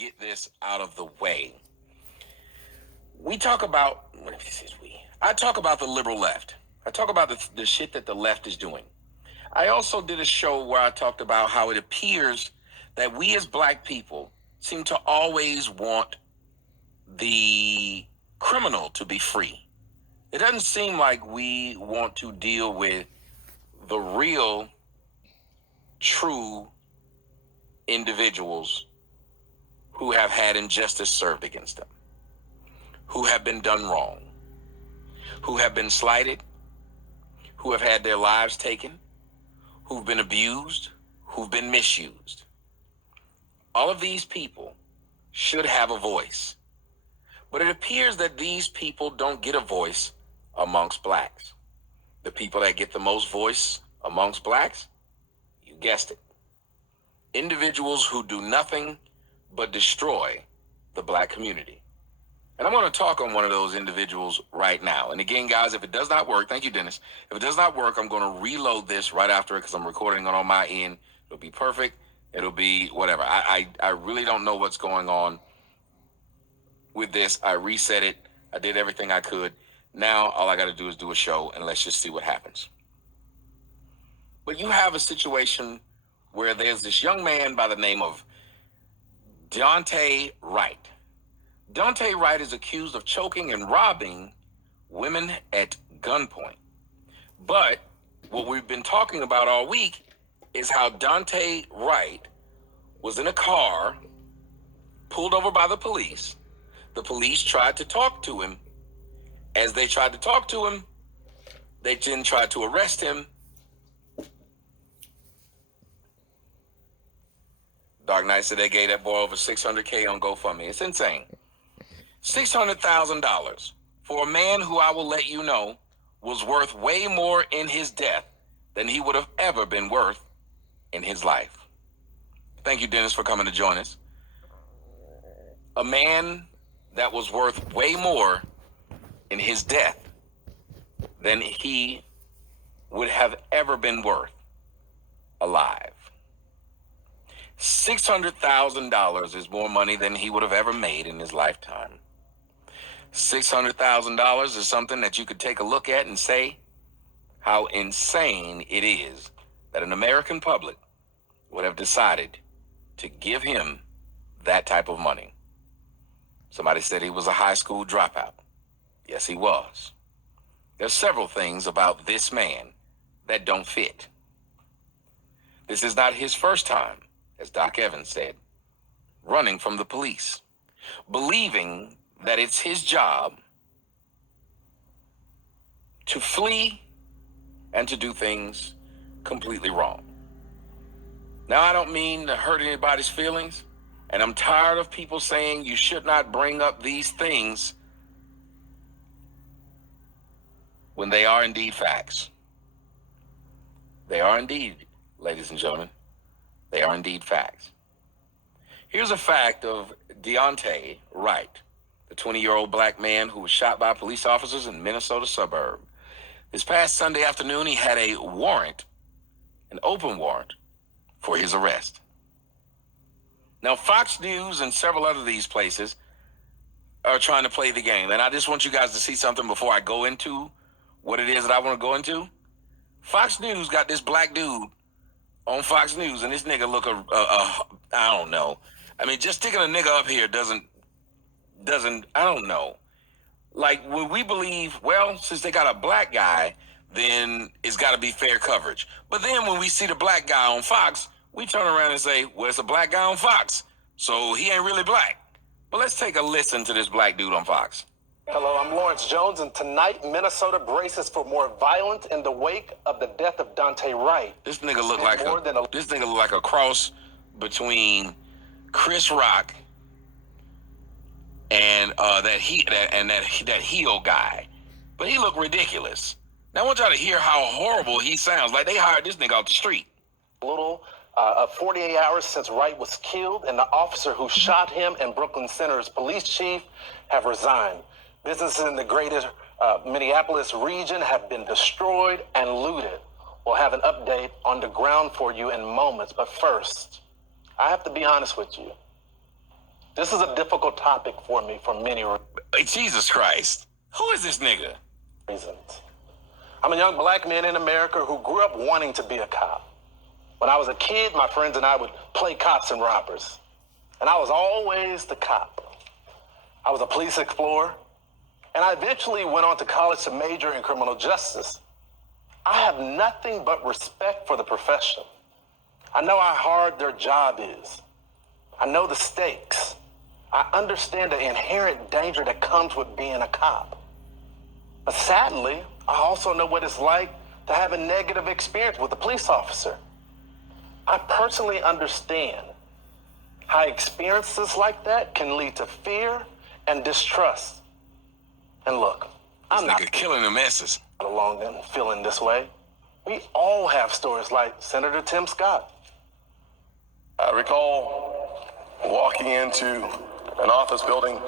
get this out of the way. We talk about, I talk about the liberal left. I talk about the shit that the left is doing. I also did a show where I talked about how it appears that we as black people seem to always want the criminal to be free. It doesn't seem like we want to deal with the real, true individuals who have had injustice served against them, who have been done wrong, who have been slighted, who have had their lives taken, who've been abused, who've been misused. All of these people should have a voice. But it appears that these people don't get a voice amongst blacks. The people that get the most voice amongst blacks, you guessed it, individuals who do nothing but destroy the black community. And I'm going to talk on one of those individuals right now. And again, guys, if it does not work, thank you, Dennis. If it does not work, I'm going to reload this right after it because I'm recording it on my end. It'll be perfect. It'll be whatever. I really don't know what's going on with this. I reset it. I did everything I could. Now all I got to do is do a show and let's just see what happens. But you have a situation where there's this young man by the name of Daunte Wright. Daunte Wright is accused of choking and robbing women at gunpoint. But what we've been talking about all week is how Daunte Wright was in a car, pulled over by the police. The police tried to talk to him. As they tried to talk to him, they then tried to arrest him. Dark Knight said they gave that boy over $600K on GoFundMe. It's insane. $600,000 for a man who I will let you know was worth way more in his death than he would have ever been worth in his life. Thank you, Dennis, for coming to join us. A man that was worth way more in his death than he would have ever been worth alive. $600,000 is more money than he would have ever made in his lifetime. $600,000 is something that you could take a look at and say how insane it is that an American public would have decided to give him that type of money. Somebody said he was a high school dropout. Yes, he was. There's several things about this man that don't fit. This is not his first time, as Doc Evans said, running from the police, believing that it's his job to flee and to do things completely wrong. Now, I don't mean to hurt anybody's feelings, and I'm tired of people saying you should not bring up these things when they are indeed facts. They are indeed, ladies and gentlemen, they are indeed facts. Here's a fact of Daunte Wright, the 20-year-old black man who was shot by police officers in Minnesota suburb. This past Sunday afternoon, he had a warrant, an open warrant, for his arrest. Now, Fox News and several other these places are trying to play the game. And I just want you guys to see something before I go into what it is that I want to go into. Fox News got this black dude on Fox News, and this nigga look I don't know. I mean, just sticking a nigga up here doesn't, I don't know. Like, when we believe, well, since they got a black guy, then it's got to be fair coverage. But then when we see the black guy on Fox, we turn around and say, well, it's a black guy on Fox, so he ain't really black. But let's take a listen to this black dude on Fox. Hello, I'm Lawrence Jones, and tonight Minnesota braces for more violence in the wake of the death of Daunte Wright. This nigga look like a cross between Chris Rock and that heel guy, but he looked ridiculous. Now I want y'all to hear how horrible he sounds. Like they hired this nigga off the street. Little 48 hours since Wright was killed, and the officer who shot him and Brooklyn Center's police chief have resigned. Businesses in the greater Minneapolis region have been destroyed and looted. We'll have an update on the ground for you in moments, but first, I have to be honest with you. This is a difficult topic for me for many Jesus Christ. Who is this nigga? reasons. I'm a young black man in America who grew up wanting to be a cop. When I was a kid, my friends and I would play cops and robbers. And I was always the cop. I was a police explorer, and I eventually went on to college to major in criminal justice. I have nothing but respect for the profession. I know how hard their job is. I know the stakes. I understand the inherent danger that comes with being a cop. But sadly, I also know what it's like to have a negative experience with a police officer. I personally understand how experiences like that can lead to fear and distrust. And look, I'm not killing the messes. alone and feeling this way. We all have stories like Senator Tim Scott. I recall walking into an office building